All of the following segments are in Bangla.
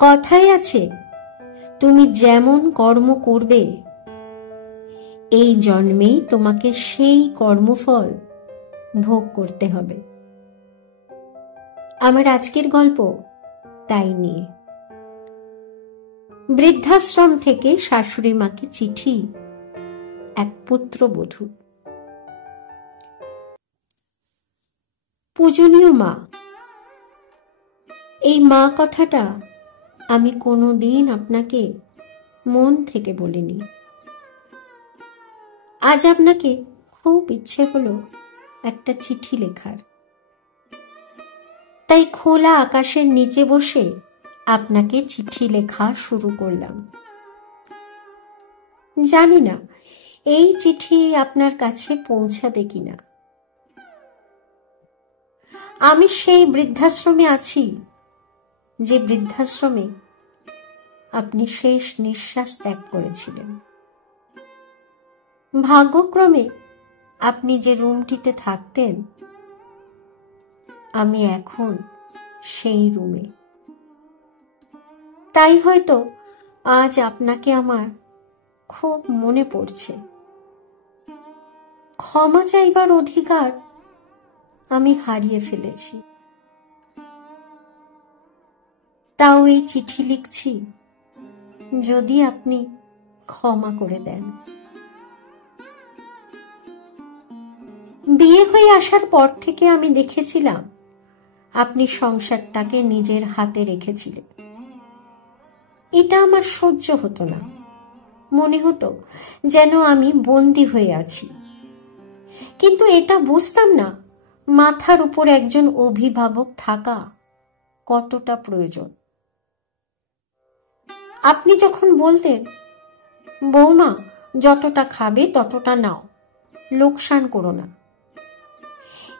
কথাই আছে, তুমি যেমন কর্ম করবে এই জন্মেই তোমাকে সেই কর্মফল ভোগ করতে হবে। আমার আজকের গল্প তাই নিয়ে। বৃদ্ধাশ্রম থেকে শাশুড়ি মাকে চিঠি এক পুত্রবধূ। পূজনীয় মা, এই মা কথাটা আমি কোনোদিন আপনাকে মন থেকে বলিনি। আজ আপনাকে খুব ইচ্ছে হলো একটা চিঠি লেখার, তাই খোলা আকাশের নিচে বসে আপনাকে চিঠি লেখা শুরু করলাম। জানি না এই চিঠি আপনার কাছে পৌঁছাবে কিনা। আমি সেই বৃদ্ধাশ্রমে আছি যে বৃদ্ধাশ্রমে আপনি শেষ নিঃশ্বাস ত্যাগ করেছিলেন। ভাগ্যক্রমে আপনি যে রুমটিতে থাকতেন, আমি এখন সেই রুমে। তাই হয়তো আজ আপনাকে আমার খুব মনে পড়ছে। ক্ষমা চাইবার অধিকার আমি হারিয়ে ফেলেছি। তাও এই চিঠি লিখছি, যদি আপনি ক্ষমা করে দেন। বিয়ে হয়ে আসার পর থেকে আমি দেখেছিলাম আপনি সংসারটাকে নিজের হাতে রেখেছিলেন। এটা আমার সহ্য হতো না। মনে হতো যেন আমি বন্দী হয়ে আছি। কিন্তু এটা বুঝতাম না মাথার উপর একজন অভিভাবক থাকা কতটা প্রয়োজন। আপনি যখন বলতেন, বৌমা যতটা খাবে ততটা নাও, লোকসান করো না,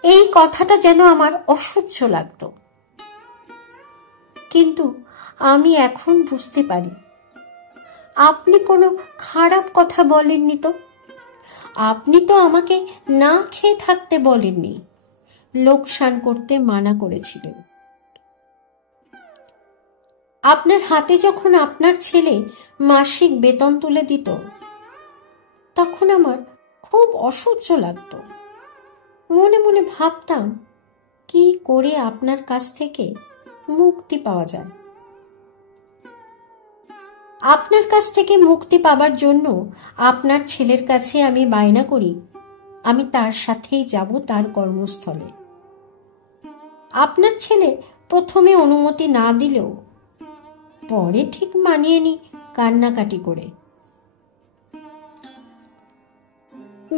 এই কথাটা যেন আমার অসহ্য লাগতো। কিন্তু আমি এখন বুঝতে পারি আপনি কোনো খারাপ কথা বলেননি তো। আপনি তো আমাকে না খেয়ে থাকতে বলেননি, লোকসান করতে মানা করেছিলেন। আপনার হাতে যখন আপনার ছেলে মাসিক বেতন তুলে দিত, তখন আমার খুব অসহ্য লাগতো। মনে মনে ভাবতাম কি করে আপনার কাছ থেকে মুক্তি পাওয়া যায়। আপনার কাছ থেকে মুক্তি পাবার জন্য আপনার ছেলের কাছে আমি বায়না করি আমি তার সাথেই যাব তার কর্মস্থলে। আপনার ছেলে প্রথমে অনুমতি না দিলেও পরে ঠিক মানিয়ে নি কান্নাকাটি করে।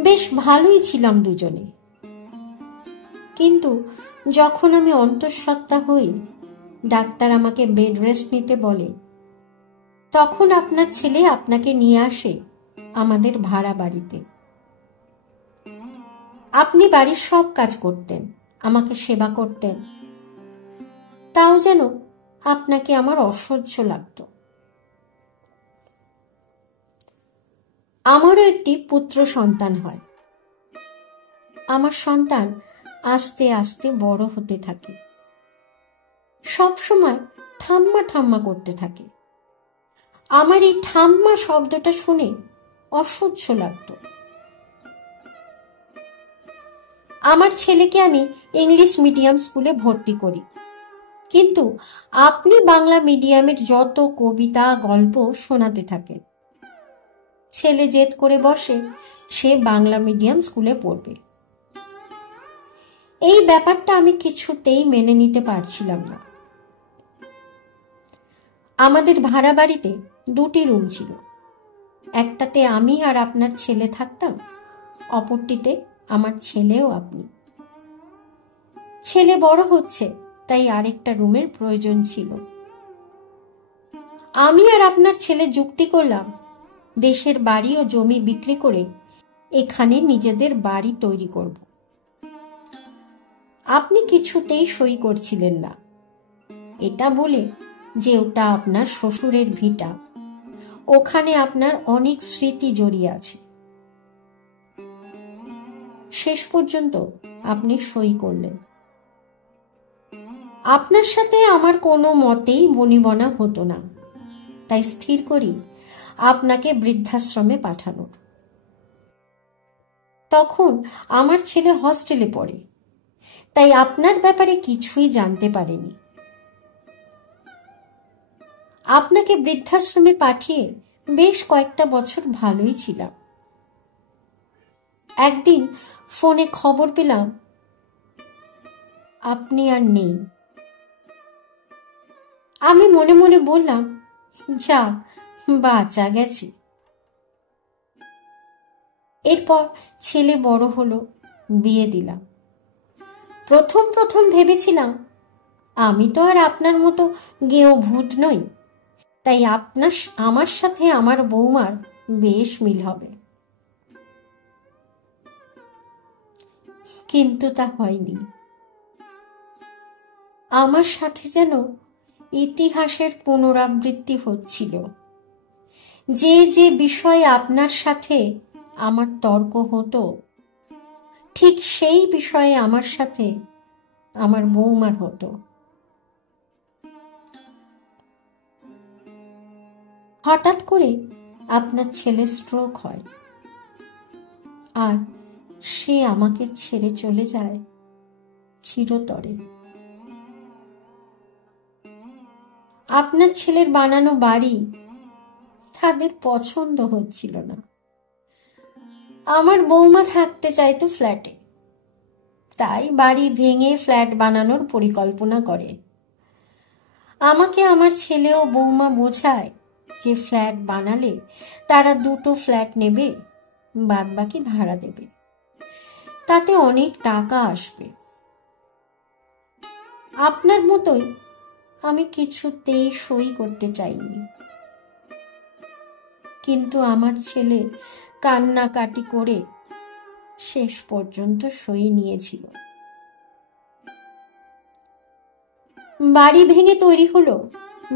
বেশ ভালোই ছিলাম দুজনে। কিন্তু যখন আমি অন্তঃসত্ত্বা হই, ডাক্তার আমাকে বেড রেস্ট নিতে বলে, তখন আপনার ছেলে আপনাকে নিয়ে আসে আমাদের ভাড়া বাড়িতে। আপনি বাড়ির সব কাজ করতেন, আমাকে সেবা করতেন। তাও যেন আপনাকে আমার অসহ্য লাগতো। আমারও একটি পুত্র সন্তান হয়। আমার সন্তান আস্তে আস্তে বড় হতে থাকে, সব সময় ঠাম্মা ঠাম্মা করতে থাকে। আমার এই ঠাম্মা শব্দটা শুনে অসহ্য লাগতো। আমার ছেলেকে আমি ইংলিশ মিডিয়াম স্কুলে ভর্তি করি, কিন্তু আপনি বাংলা মিডিয়ামের যত কবিতা গল্প শোনাতে থাকেন। ছেলে জেদ করে বসে সে বাংলা মিডিয়াম স্কুলে পড়বে। এই ব্যাপারটা আমি কিছুতেই মেনে নিতে পারছিলাম না। আমাদের ভাড়া বাড়িতে দুটি রুম ছিল। একটাতে আমি আর আপনার ছেলে থাকতাম, অপরটিতে আমার ছেলেও আপনি। ছেলে বড় হচ্ছে, তাই আরেকটা রুমের প্রয়োজন ছিল। আমি আর আপনার ছেলে যুক্তি করলাম দেশের বাড়ি ও জমি বিক্রি করে এখানে নিজেদের বাড়ি তৈরি করব। আপনি কিছুতেই সই করছিলেন না, এটা বলে যে ওটা আপনার শ্বশুরের ভিটা, ওখানে আপনার অনেক স্মৃতি জড়িয়ে আছে। শেষ পর্যন্ত আপনি সই করলেন। আপনার সাথে আমার কোনো মতেই বনিবনা হতো না, তাই স্থির করি আপনাকে বৃদ্ধাশ্রমে পাঠানো। তখন আমার ছেলে হস্টেলে পড়ে, তাই আপনার ব্যাপারে কিছুই জানতে পারেনি। আপনাকে বৃদ্ধাশ্রমে পাঠিয়ে বেশ কয়েকটা বছর ভালোই ছিলাম। একদিন ফোনে খবর পেলাম আপনি আর নেই। আমি মনে মনে বললাম, যা বাঁচা গেছে। এরপর ছেলে বড় হলো, বিয়ে দিলাম। প্রথম প্রথম ভেবেছিলাম আমি তো আর আপনার মতো গেঁয়ো ভূত নই, তাই আমার সাথে আমার বৌমার বেশ মিল হবে। কিন্তু তা হয়নি। আমার সাথে যেন ইতিহাসের পুনরাবৃত্তি হচ্ছিল। যে যে বিষয়ে আপনার সাথে আমার তর্ক হতো, ঠিক সেই বিষয়ে আমার সাথে আমার বৌমার হতো। হঠাৎ করে আপনার ছেলে স্ট্রোক হয়, আর সে আমাকে ছেড়ে চলে যায় চিরতরে। আপনার ছেলের বানানো বাড়ি তাদের পছন্দ হচ্ছিল না। আমার বৌমা থাকতে চাইতো ফ্ল্যাটে, তাই বাড়ি ভেঙে ফ্ল্যাট বানানোর পরিকল্পনা করে। আমাকে আমার ছেলে ও বৌমা বোঝায় যে ফ্ল্যাট বানালে তারা দুটো ফ্ল্যাট নেবে, বাদ বাকি ভাড়া দেবে, তাতে অনেক টাকা আসবে। আপনার মতোই আমি কিছুতেই সই করতে চাইনি, কিন্তু আমার ছেলে কান্নাকাটি করে শেষ পর্যন্ত সই নিয়েছিল। বাড়ি ভেঙে তৈরি হলো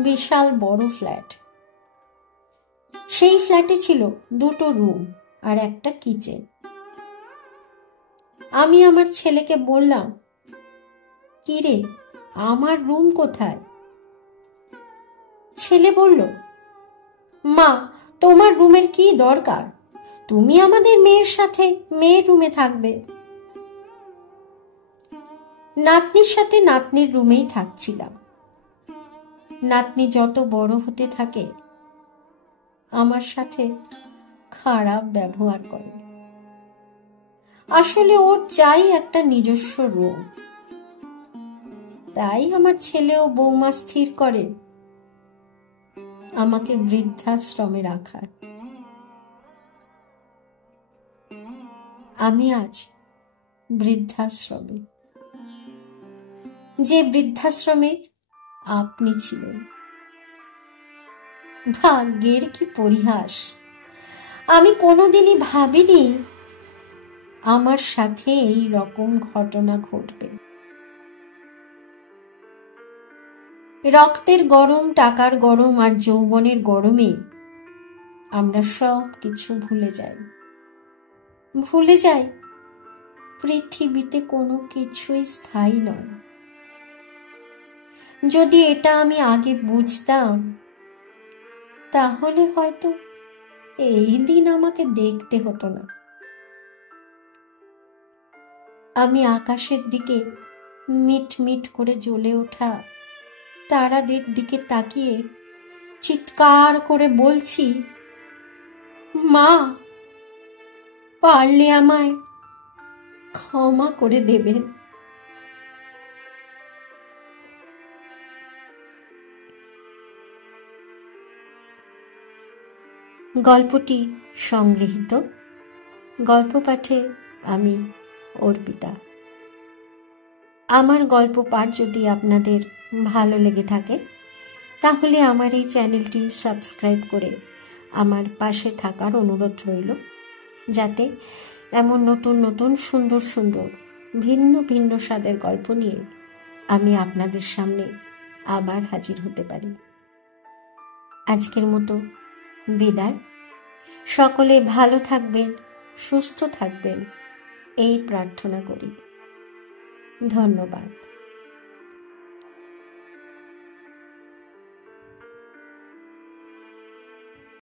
বিশাল বড় ফ্ল্যাট। সেই ফ্ল্যাটে ছিল দুটো রুম আর একটা কিচেন। আমি আমার ছেলেকে বললাম, কি রে, আমার রুম কোথায়? ছেলে বলল, মা, তোমার রুমের কি দরকার? তুমি আমাদের মেয়ের সাথে মেয়ের রুমে থাকবে। নাতনির সাথে নাতনির রুমেই থাকছিলাম। নাতনি যত বড় হতে থাকে আমার সাথে খারাপ ব্যবহার করে। আসলে ওর চাই একটা নিজস্ব রুম। তাই আমার ছেলে ও বৌমা স্থির করে আমাকে বৃদ্ধাশ্রমে রাখার। আমি আজ বৃদ্ধাশ্রমে, যে বৃদ্ধাশ্রমে আপনি ছিলেন। ভাগ্যের কি পরিহাস! আমি কোনোদিনই ভাবিনি আমার সাথে এই রকম ঘটনা ঘটবে। রক্তের গরম, টাকার গরম আর যৌবনের গরমে আমরা সব কিছু ভুলে যাই পৃথিবীতে কোনো কিছুই স্থায়ী নয়। যদি এটা আমি আগে বুঝতাম, তাহলে হয়তো এই দিন আমাকে দেখতে হতো না। আমি আকাশের দিকে মিট মিট করে জ্বলে ওঠা তারাদের দিকে তাকিয়ে চিৎকার করে বলছি, মা, পারলে আমায় ক্ষমা করে দেবেন। গল্পটি সংগৃহীত। গল্প পাঠে আমি অর্পিতা। আমার গল্প পাঠ যদি আপনাদের ভালো লেগে থাকে, তাহলে আমার এই চ্যানেলটি সাবস্ক্রাইব করে আমার পাশে থাকার অনুরোধ রইল, যাতে এমন নতুন নতুন সুন্দর সুন্দর ভিন্ন ভিন্ন স্বাদের গল্প নিয়ে আমি আপনাদের সামনে আবার হাজির হতে পারি। আজকের মতো বিদায়। সকলে ভালো থাকবেন, সুস্থ থাকবেন, এই প্রার্থনা করি। ধন্যবাদ।